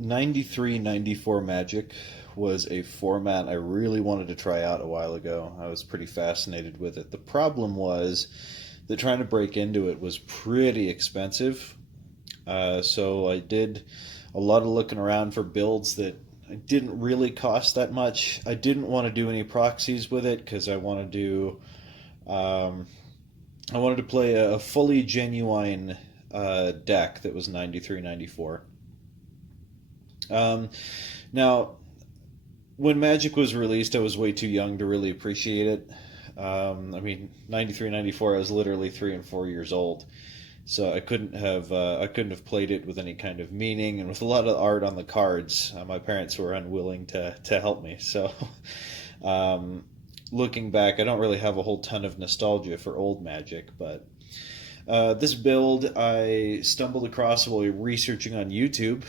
93-94 Magic was a format I really wanted to try out a while ago. I was pretty fascinated with it. The problem was that trying to break into it was pretty expensive. So I did a lot of looking around for builds that didn't really cost that much. I didn't want to do any proxies with it because um, I wanted to play a fully genuine deck that was 93-94. Um, Now, when Magic was released, I was way too young to really appreciate it. 93-94, I was literally 3 and 4 years old, so I couldn't have played it with any kind of meaning, and with a lot of art on the cards, my parents were unwilling to help me. So, um, looking back, I don't really have a whole ton of nostalgia for old Magic, but this build I stumbled across while researching on YouTube.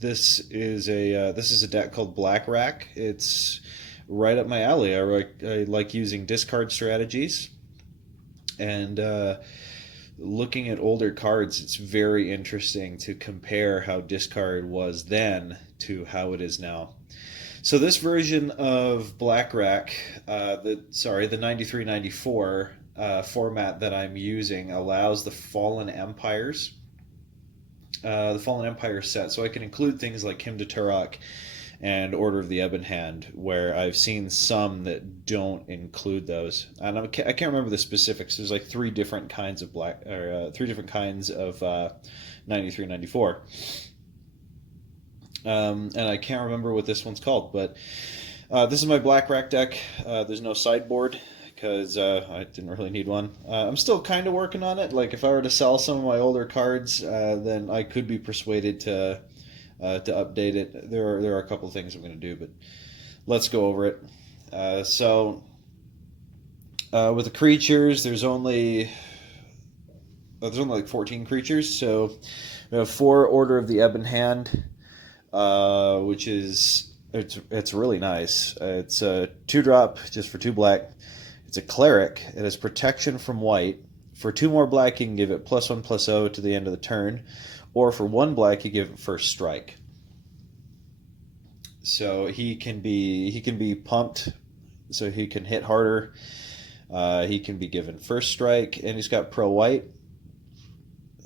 This is a deck called Black Rack. It's right up my alley. I like using discard strategies, and looking at older cards, it's very interesting to compare how discard was then to how it is now. So this version of Black Rack, the 93-94 format that I'm using allows the Fallen Empires set. So I can include things like Hymn to Turok and Order of the Ebon Hand, where I've seen some that don't include those. And I can't remember the specifics. There's like three different kinds of 93-94. And I can't remember what this one's called, but this is my Black Rack deck. There's no sideboard because I didn't really need one. I'm still kind of working on it. Like if I were to sell some of my older cards, then I could be persuaded to update it. There are a couple of things I'm going to do, but let's go over it. With the creatures, there's only like 14 creatures. So we have 4 Order of the Ebon Hand, which is it's really nice. It's a 2-drop just for 2 black. It's a cleric. It has protection from white. For 2 more black, you can give it +1/+0 to the end of the turn, or for 1 black, you give it first strike. So he can be pumped, so he can hit harder. He can be given first strike, and he's got pro white.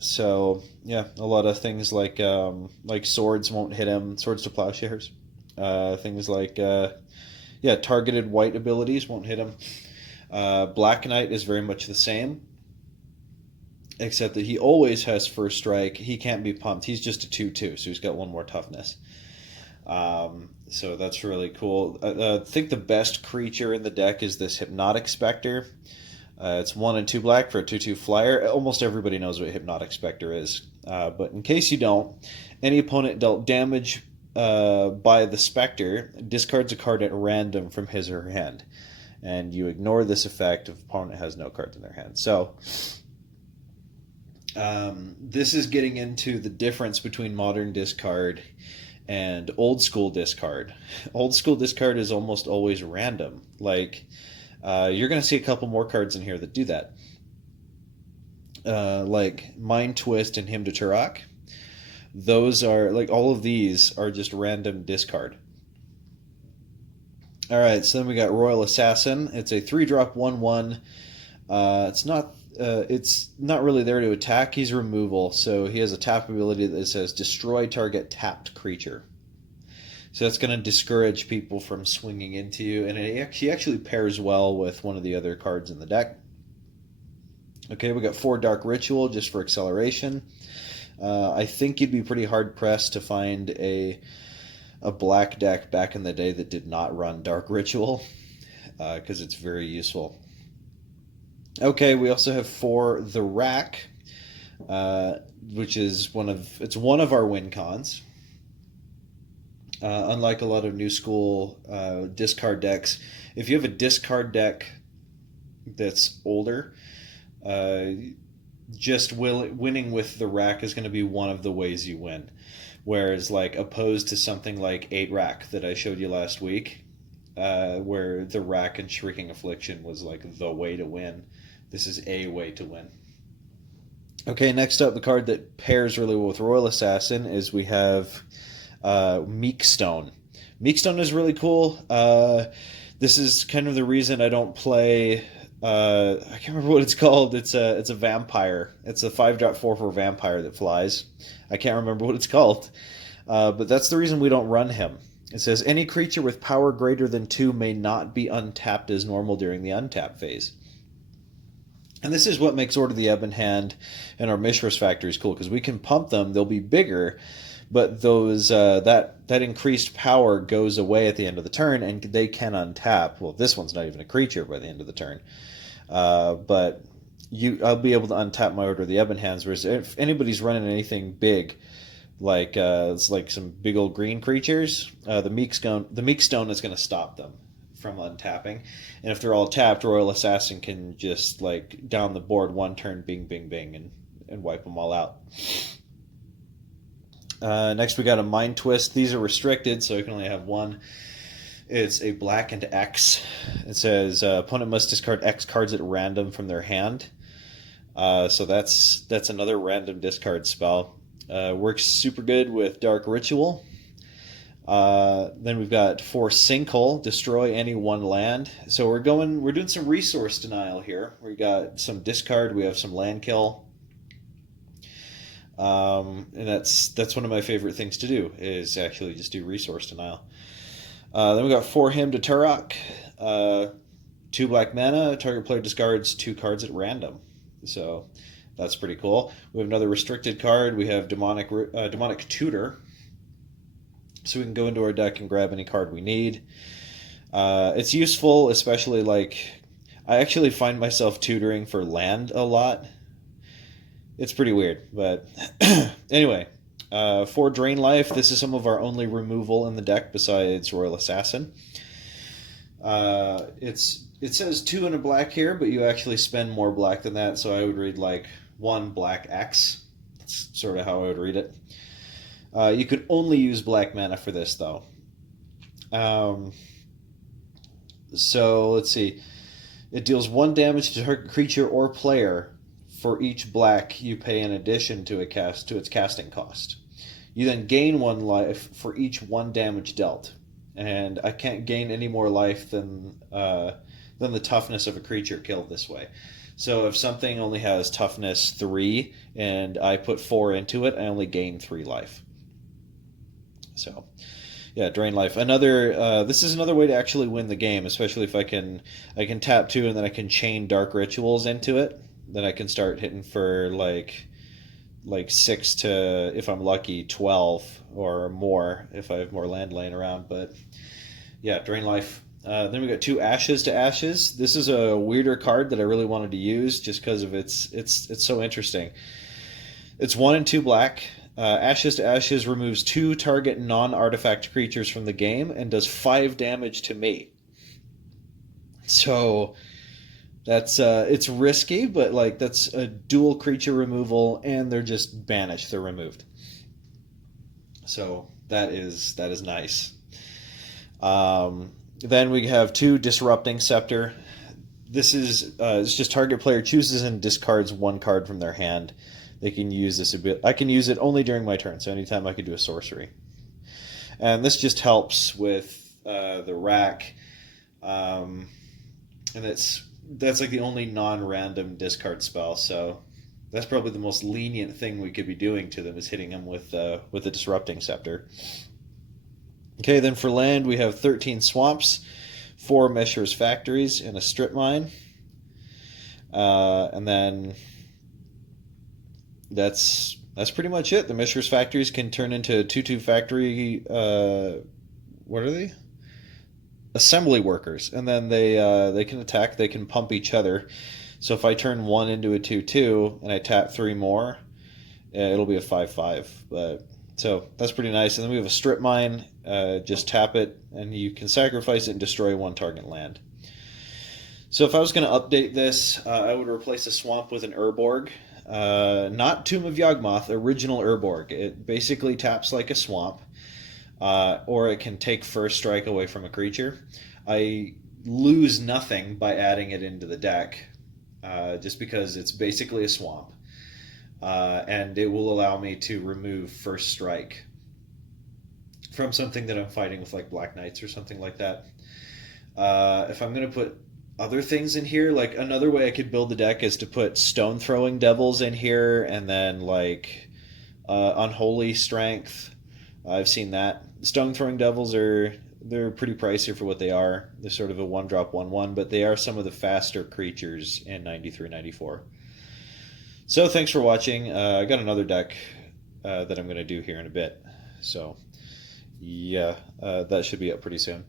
So yeah, a lot of things like swords won't hit him. Swords to plowshares. Things like targeted white abilities won't hit him. Black Knight is very much the same, except that he always has first strike. He can't be pumped. He's just a 2/2, so he's got 1 more toughness. So that's really cool. I think the best creature in the deck is this Hypnotic Specter. It's 1 and 2 black for a 2/2 flyer. Almost everybody knows what Hypnotic Specter is. But in case you don't, any opponent dealt damage by the Specter discards a card at random from his or her hand. And you ignore this effect if the opponent has no cards in their hand. So this is getting into the difference between modern discard and old school discard. Old school discard is almost always random. Like you're going to see a couple more cards in here that do that. Like Mind Twist and Hymn to Turok. Those are like all of these are just random discard. All right, so then we got Royal Assassin. It's a 3-drop 1/1. It's not really there to attack. He's removal, so he has a tap ability that says destroy target tapped creature. So that's going to discourage people from swinging into you, and he actually pairs well with one of the other cards in the deck. Okay, we got 4 Dark Ritual just for acceleration. I think you'd be pretty hard pressed to find a black deck back in the day that did not run Dark Ritual, because it's very useful. Okay, we also have 4 The Rack, which is one of our win cons. Unlike a lot of new school discard decks, if you have a discard deck that's older, winning with the Rack is going to be one of the ways you win. Whereas, like, opposed to something like 8 Rack that I showed you last week, where the Rack and Shrieking Affliction was like the way to win, this is a way to win. Okay, next up, the card that pairs really well with Royal Assassin is we have Meek Stone. Meek Stone is really cool. This is kind of the reason I don't play. I can't remember what it's called. It's a vampire. It's a 5.44 vampire that flies. I can't remember what it's called. But that's the reason we don't run him. It says any creature with power greater than 2 may not be untapped as normal during the untap phase. And this is what makes Order of the Ebon Hand and our Mishra's Factories cool, because we can pump them. They'll be bigger, but those that increased power goes away at the end of the turn, and they can untap. Well, this one's not even a creature by the end of the turn, but I'll be able to untap my Order of the Ebon Hands. Whereas if anybody's running anything big, like it's like some big old green creatures, the Meek Stone is going to stop them from untapping. And if they're all tapped, Royal Assassin can just like down the board one turn, bing, bing, bing, and wipe them all out. Next we got a Mind Twist. These are restricted, so you can only have one. It's a black and X. It says opponent must discard X cards at random from their hand. So that's another random discard spell. Works super good with Dark Ritual. Then we've got 4 Sinkhole, destroy any one land. So we're doing some resource denial here. We got some discard, we have some land kill. And that's one of my favorite things to do, is actually just do resource denial. Then we got 4 Hymn to Turok, 2 black mana, target player discards 2 cards at random. So that's pretty cool. We have another restricted card. We have Demonic Tutor. So we can go into our deck and grab any card we need. It's useful, especially like I actually find myself tutoring for land a lot. It's pretty weird, but anyway, 4 Drain Life. This is some of our only removal in the deck besides Royal Assassin. It says 2 and a black here, but you actually spend more black than that, so I would read like 1 black X. That's sort of how I would read it. You could only use black mana for this, though. So let's see. It deals 1 damage to target creature or player for each black you pay in addition to its casting cost. You then gain 1 life for each 1 damage dealt, and I can't gain any more life than the toughness of a creature killed this way. So if something only has toughness 3 and I put 4 into it, I only gain 3 life. So, yeah, Drain Life. This is another way to actually win the game, especially if I can tap 2 and then I can chain Dark Rituals into it. Then I can start hitting for like 6 to, if I'm lucky, 12 or more if I have more land laying around. But yeah, Drain Life. Then we got 2 Ashes to Ashes. This is a weirder card that I really wanted to use just because of it's so interesting. It's 1 and 2 black. Ashes to Ashes removes 2 target non-artifact creatures from the game and does 5 damage to me. So that's it's risky, but like that's a dual creature removal, and they're just banished. They're removed. So that is nice. Then we have 2 Disrupting Scepter. This is it's just target player chooses and discards 1 card from their hand. They can use this a bit. I can use it only during my turn, so anytime I could do a sorcery. And this just helps with the rack, and that's like the only non-random discard spell. So that's probably the most lenient thing we could be doing to them, is hitting them with the Disrupting Scepter. Okay, then for land we have 13 Swamps, 4 Mishra's Factories, and a Strip Mine, and then that's pretty much it. The Mishra's Factories can turn into 2/2 factory. What are they? Assembly workers, and then they can attack. They can pump each other. So if I turn 1 into a 2/2 and I tap 3 more, it'll be a 5/5. But so that's pretty nice. And then we have a Strip Mine. Just tap it, and you can sacrifice it and destroy 1 target land. So if I was going to update this, I would replace a swamp with an Urborg. Not Tomb of Yawgmoth, original Urborg. It basically taps like a swamp, or it can take first strike away from a creature. I lose nothing by adding it into the deck, just because it's basically a swamp, and it will allow me to remove first strike. from something that I'm fighting with, like Black Knights or something like that. If I'm going to put other things in here, like another way I could build the deck is to put stone throwing devils in here, and then like unholy strength. I've seen that. Stone throwing devils they're pretty pricey for what they are. They're sort of a 1-drop 1/1, but they are some of the faster creatures in 93, 94. So thanks for watching. I got another deck that I'm going to do here in a bit. So yeah, that should be up pretty soon.